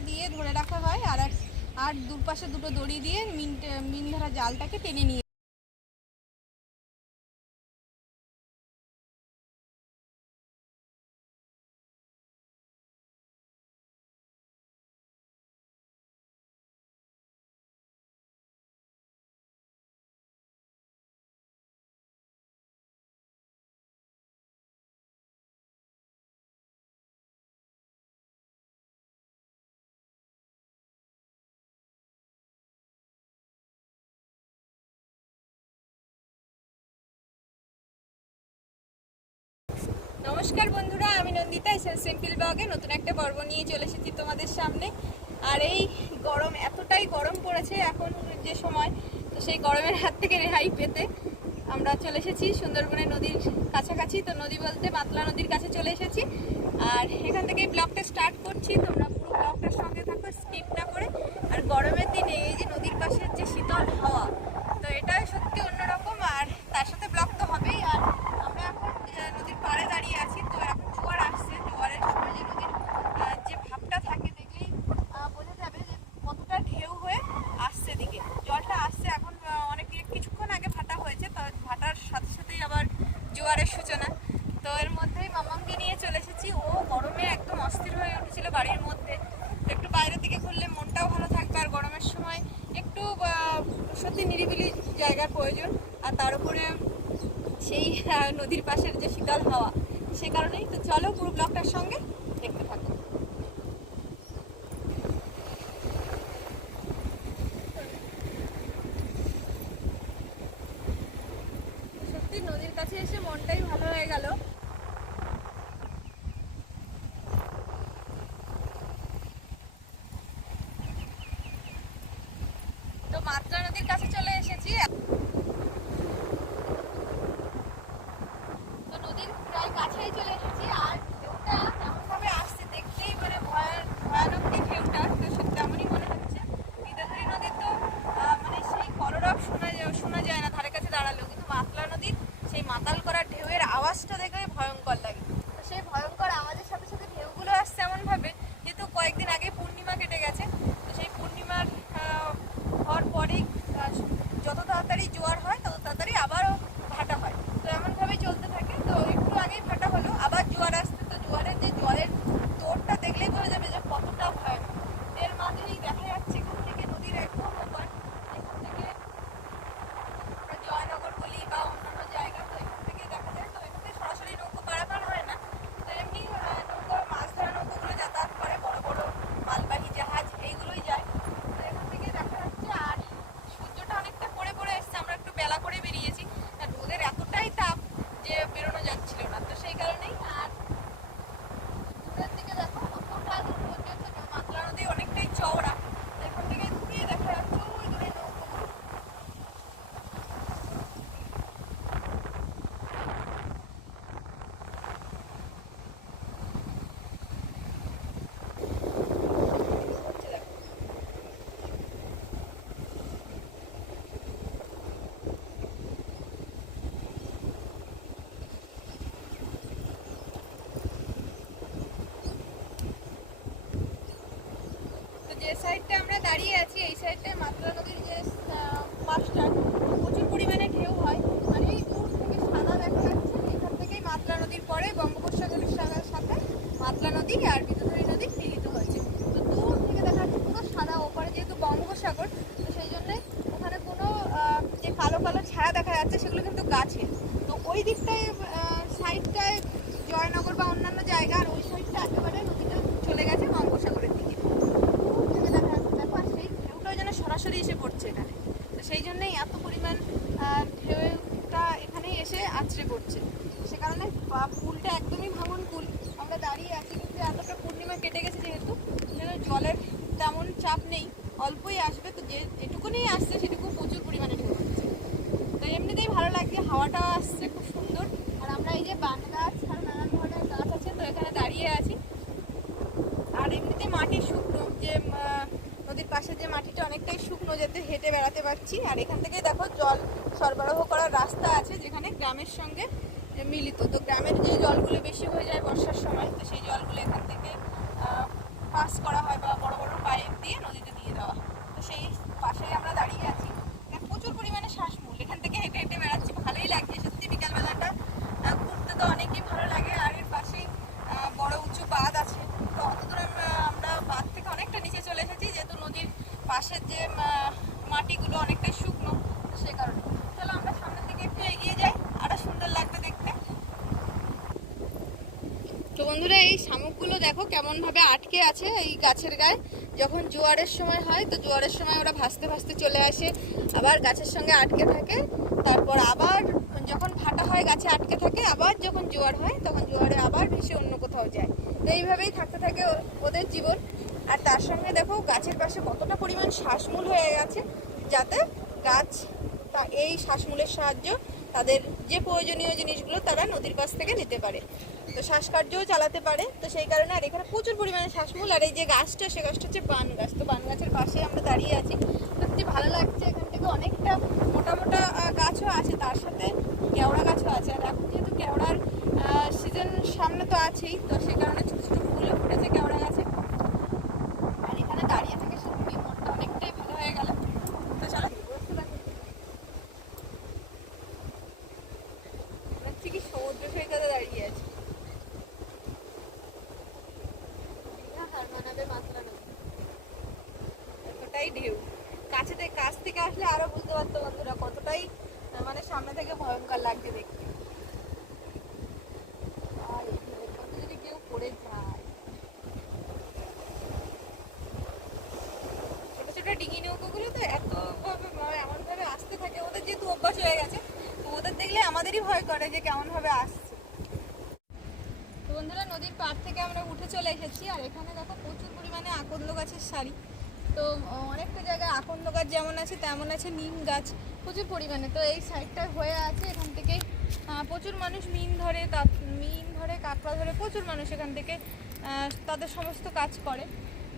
দিয়ে ধরে রাখা হয় আর আর দুপাশে দুটো দড়ি দিয়ে মিন মিন ধারা জালটাকে টেনে নিয়ে নমস্কার বন্ধুরা, আমি নন্দিতা সিম্পল ব্লগে নতুন একটা পর্ব নিয়ে চলে এসেছি তোমাদের সামনে। আর এই গরম, এতটাই গরম পড়েছে এখন যে সময়, তো সেই গরমের হাত থেকে রেহাই পেতে আমরা চলে এসেছি সুন্দরবনের নদীর কাছাকাছি। তো নদী বলতে মাতলা নদীর কাছে চলে এসেছি। আর এখান থেকে ব্লগটা স্টার্ট করছি। তোমরা পুরো ব্লগটার সঙ্গে থাকো স্কিপ না করে। আর গরমের দিনে এই যে নদীর পাশের যে শীতল হাওয়া, তো এটা সত্যি নদীর কাছে এসে মনটাই ভালো হয়ে গেল। যে সাইডটা আমরা দাঁড়িয়ে আছি, এই সাইডটা মাত্রা নদীর যে পাশটা, প্রচুর পরিমাণে ঢেউ হয়। মানে এই দূর থেকে সাদা দেখা যাচ্ছে। এখান থেকেই মাত্রা নদীর পরে বঙ্গোপসাগরের সাথে মাত্রা নদী আর একদিকে হাওয়াটা আসছে, খুব সুন্দর। আর আমরা এই যে বান গাছ আর নানান ধরনের গাছ আছে, তো এখানে দাঁড়িয়ে আছি। আর এমনিতে মাটি শুকনো, যে নদীর পাশে যে মাটিটা অনেকটাই শুকনো, যেতে হেঁটে বেড়াতে পারছি। আর এখান থেকে দেখো জল সরবরাহ করার রাস্তা আছে, যেখানে গ্রামের সঙ্গে মিলিত। তো গ্রামের যে জলগুলো বেশি হয়ে যায় বর্ষার সময়, তো সেই জলগুলো এখান থেকে পাস করা হয় বা বড় বড় পাইপ দিয়ে নদীতে বন্ধুরা এই শামুকগুলো দেখো কেমন ভাবে আটকে আছে এই গাছের গায়ে। যখন জোয়ারের সময় হয়, তো জোয়ারের সময় ওরা ভাসতে ভাসতে চলে আসে। আবার গাছের সঙ্গে আটকে থাকে, তারপর আবার যখন ফাটা হয়, গাছে আটকে থাকে, আবার যখন জোয়ার হয়, তখন জোয়ারে আবার ভেসে অন্য কোথাও যায়। তো এইভাবেই থাকতে থাকে ওদের জীবন। আর তার সঙ্গে দেখো, গাছের পাশে কতটা পরিমাণ শ্বাসমূল হয়ে গেছে, যাতে গাছ তা এই শ্বাসমূলের সাহায্য তাদের যে প্রয়োজনীয় জিনিসগুলো তারা নদীর পাশ থেকে নিতে পারে। তো শ্বাসকার্যও চালাতে পারে। তো সেই কারণে আর এখানে প্রচুর পরিমাণে শ্বাসমূল, আর এই যে গাছটা, সে গাছটা হচ্ছে পান গাছ। তো পান গাছের পাশে আমরা দাঁড়িয়ে আছি। সত্যি ভালো লাগছে এখান থেকে। অনেকটা মোটা মোটা গাছও আছে, তার সাথে কেওড়া গাছও আছে। আর এখন যেহেতু কেওড়ার সিজন সামনে তো আছেই, তো সে কারণে ছোটো ছোটো ফুলও ফুটেছে কেওড়া গাছে আর এখানে দাঁড়িয়ে থেকে সত্যি মনটা অনেকটাই ভালো হয়ে গেল তো চলো মনে হচ্ছে কি সমুদ্র সৈকতে দাঁড়িয়ে আছি দীঘা হারমানাবে মাত্রা নদী এতটাই ঢেউ কাছে থেকে থেকে আরও বুঝতে পারতো বন্ধুরা কতটাই মানে সামনে থেকে ভয়ঙ্কর লাগছে দেখতে। আর যায়। ডিঙি নৌকোগুলো তো এত ভাবে এমন ভাবে আসতে থাকে, ওদের যেহেতু অভ্যাস হয়ে গেছে, তো ওদের দেখলে আমাদেরই ভয় করে যে আসছে। বন্ধুরা, নদীর পাড় থেকে আমরা উঠে চলে এসেছি, আর এখানে দেখো প্রচুর পরিমাণে আকন্দ গাছের সারি তো অনেকটা জায়গায় আকন্দ গাছ যেমন আছে, তেমন আছে নিম গাছ প্রচুর পরিমাণে। তো এই সাইডটা হয়ে আছে এখান থেকে প্রচুর মানুষ মিন ধরে তা, মিন ধরে, কাঁকড়া ধরে প্রচুর মানুষ এখান থেকে তাদের সমস্ত কাজ করে।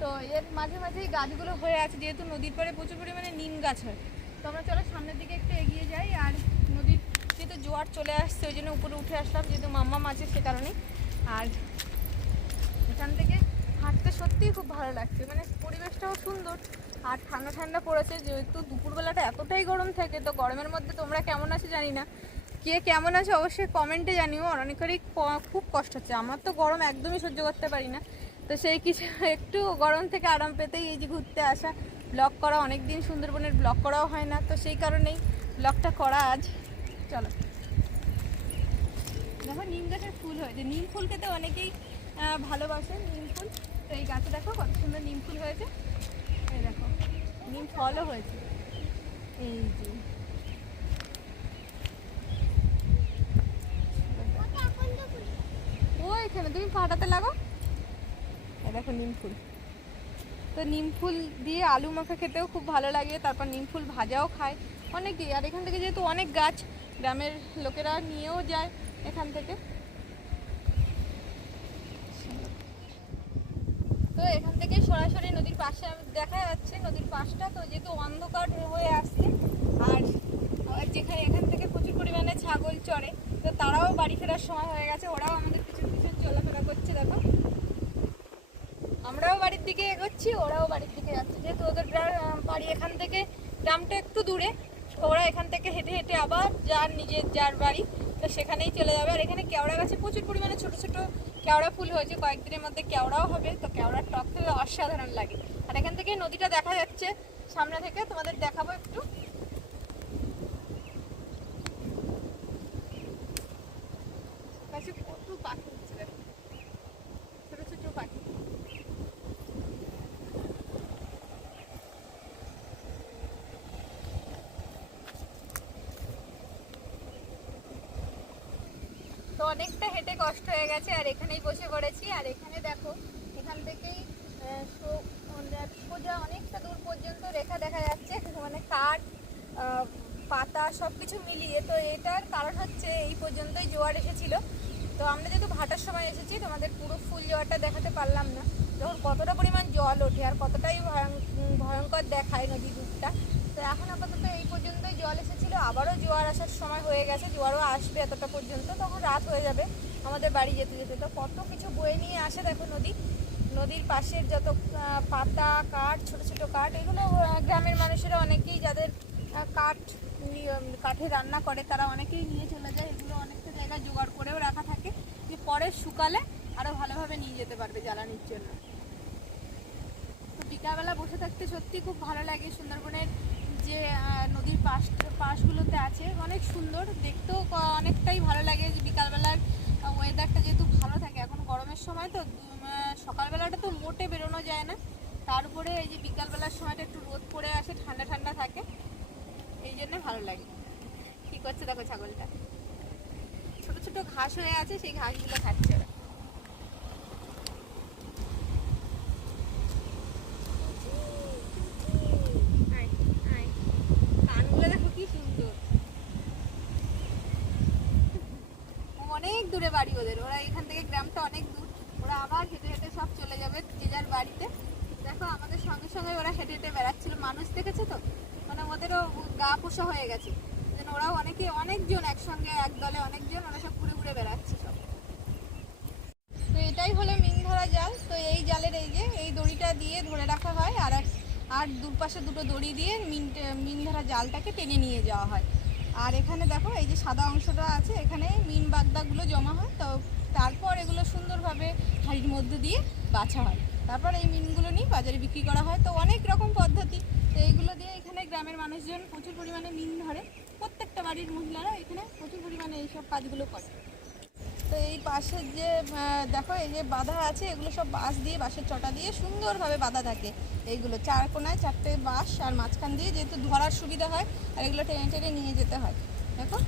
তো এর মাঝে মাঝেই গাছগুলো হয়ে আছে, যেহেতু নদীর পাড়ে প্রচুর পরিমাণে নিম গাছ হয়। তো আমরা চলো সামনের দিকে একটু এগিয়ে যাই, আর নদীর যেহেতু জোয়ার চলে আসছে, ওই জন্য উপরে উঠে আসলাম, যেহেতু মাম্মা আছে সে কারণে আর এখান থেকে হাঁটতে সত্যিই খুব ভালো লাগছে। মানে পরিবেশটাও সুন্দর। আর ঠান্ডা ঠান্ডা পড়েছে, যেহেতু দুপুরবেলাটা এতটাই গরম থাকে, তো গরমের মধ্যে তোমরা কেমন আছো জানি না। কে কেমন আছে অবশ্যই কমেন্টে জানিও। আর অনেকেরই খুব কষ্ট হচ্ছে। আমার তো গরম একদমই সহ্য করতে পারি না। তো সেই কিছু একটু গরম থেকে আরাম পেতেই এই যে ঘুরতে আসা। ব্লগ করা অনেক দিন সুন্দরবনের ব্লগ করাও হয় না। তো সেই কারণেই ব্লগটা করা আজ। চলো। দেখো, নিম গাছের ফুল হয়েছে নিম ফুল খেতে অনেকেই ভালোবাসে, নিম ফুল। তো এই গাছে দেখো কত সুন্দর নিম ফুল হয়েছে। এই দেখো, নিম ফলও হয়েছে। এই যে। তুমি ফাটাতে লাগো? এই দেখো নিম ফুল। তো নিম ফুল দিয়ে আলু মাখা খেতেও খুব ভালো লাগে, তারপর নিম ফুল ভাজাও খায় অনেকেই আর এখান থেকে যেহেতু অনেক গাছ গ্রামের লোকেরা নিয়েও যায় এখান থেকে। তো এখান থেকে সরাসরি নদীর পাশে দেখা যাচ্ছে নদীর পাশটা। তো যেহেতু অন্ধকার হয়ে আসছে, আর যেখানে এখান থেকে প্রচুর পরিমাণে ছাগল চড়ে, তো তারাও বাড়ি ফেরার সময় হয়ে গেছে, ওরাও আমাদের পিছন পিছন চলাফেরা করছে, দেখো। আমরাও বাড়ির দিকে এগোচ্ছি, ওরাও বাড়ির দিকে যাচ্ছে। যেহেতু ওদের বাড়ি এখান থেকে, গ্রামটা একটু দূরে, ওরা এখান থেকে হেঁটে হেঁটে আবার যার নিজের, যার বাড়ি, তো সেখানেই চলে যাবে। আর এখানে কেওড়া গাছে প্রচুর পরিমাণে ছোট ছোট কেওড়া ফুল হয়েছে, কয়েকদিনের মধ্যে কেওড়াও হবে। তো কেওড়ার টক অসাধারণ লাগে। আর এখান থেকে নদীটা দেখা যাচ্ছে। সামনে থেকে তোমাদের দেখাবো একটু পাশে কত পাখি উঠছে দেখো। ছোট ছোট পাখি তো অনেকটা হেঁটে কষ্ট হয়ে গেছে, আর এখানেই বসে পড়েছি। আর এখানে দেখো, এখান থেকেই মানে সোজা অনেকটা দূর পর্যন্ত রেখা দেখা যাচ্ছে মানে কাঠ পাতা সব কিছু মিলিয়ে। তো এটার কারণ হচ্ছে এই পর্যন্তই জোয়ার এসেছিল। তো আমরা যেহেতু ভাটার সময় এসেছি, তোমাদের পুরো ফুল জোয়ারটা দেখাতে পারলাম না। যখন কতটা পরিমাণ জল ওঠে আর কতটাই ভয়ং- ভয়ঙ্কর দেখায় নদী রূপটা তো এখন আপাতত এই পর্যন্তই জল এসেছিল। আবারও জোয়ার আসার সময় হয়ে গেছে, জোয়ারও আসবে এতটা পর্যন্ত, তখন রাত হয়ে যাবে আমাদের বাড়ি যেতে যেতে। তো কত কিছু বয়ে নিয়ে আসে দেখো নদী। নদীর পাশের যত পাতা, কাঠ, ছোট ছোট কাঠ, এগুলো গ্রামের মানুষেরা অনেকেই যাদের কাঠ কাঠে রান্না করে, তারা অনেকেই নিয়ে চলে যায়। এগুলো অনেকটা জায়গায় জোগাড় করেও রাখা থাকে। যে পরে শুকালে আরও ভালোভাবে নিয়ে যেতে পারবে জ্বালানির জন্য। বিকালবেলা বসে থাকতে সত্যি খুব ভালো লাগে। সুন্দরবনের যে নদীর পাশ, পাশগুলোতে আছে। অনেক সুন্দর। দেখতেও অনেকটাই ভালো লাগে যে বিকালবেলার ওয়েদারটা যেহেতু ভালো থাকে। এখন গরমের সময় তো সকালবেলাটা তো মোটে বেরোনো যায় না। তার উপরে এই যে বিকালবেলার সময়টা একটু রোদ পড়ে আসে, ঠান্ডা ঠান্ডা থাকে। এই জন্য ভালো লাগে। কি করছে দেখো ছাগলটা। ছোটো ছোটো ঘাস হয়ে আছে, সেই ঘাসগুলো খাচ্ছে ওরা আয়, আয়। কানগুলো দেখো কি সুন্দর অনেক দূরে বাড়ি ওদের ওরা এখান থেকে গ্রামটা অনেক দূর ওরা আবার হেঁটে হেঁটে সব চলে যাবে যে যার বাড়িতে দেখো আমাদের সঙ্গে সঙ্গে ওরা হেঁটে হেঁটে বেড়াচ্ছিল, মানুষ দেখেছে তো? মানে ওদেরও গা পোষা হয়ে গেছে। ওরাও অনেকে, অনেকজন একসঙ্গে, এক দলে অনেকজন, ওরা সব ঘুরে ঘুরে বেড়াচ্ছে সব। তো এটাই হলো মিন ধরা জাল। তো এই জালের এই যে, এই দড়িটা দিয়ে ধরে রাখা হয়, আর আর দুপাশে দুটো দড়ি দিয়ে মিন মিন ধরা জালটাকে টেনে নিয়ে যাওয়া হয়। আর এখানে দেখো, এই যে সাদা অংশটা আছে, এখানে মিন বাগদাগুলো জমা হয়। তো তারপর এগুলো সুন্দরভাবে হাড়ির মধ্যে দিয়ে বাছা হয়। তারপর এই মিনগুলো নিয়ে বাজারে বিক্রি করা হয়। তো অনেক রকম পদ্ধতি। তো এইগুলো দিয়ে এখানে গ্রামের মানুষজন প্রচুর পরিমাণে মিন ধরে। প্রত্যেকটা বাড়ির মহিলারা এখানে প্রচুর পরিমাণে এইসব কাজগুলো করে। তো এই পাশের যে দেখো এই যে বাঁধা আছে, এগুলো সব বাঁশ দিয়ে, বাঁশের চটা দিয়ে সুন্দরভাবে বাঁধা থাকে। এইগুলো চার কোনায় চারটে বাঁশ আর মাঝখান দিয়ে যেহেতু ধরার সুবিধা হয়, আর এগুলো টেনে টেনে নিয়ে যেতে হয়। দেখো।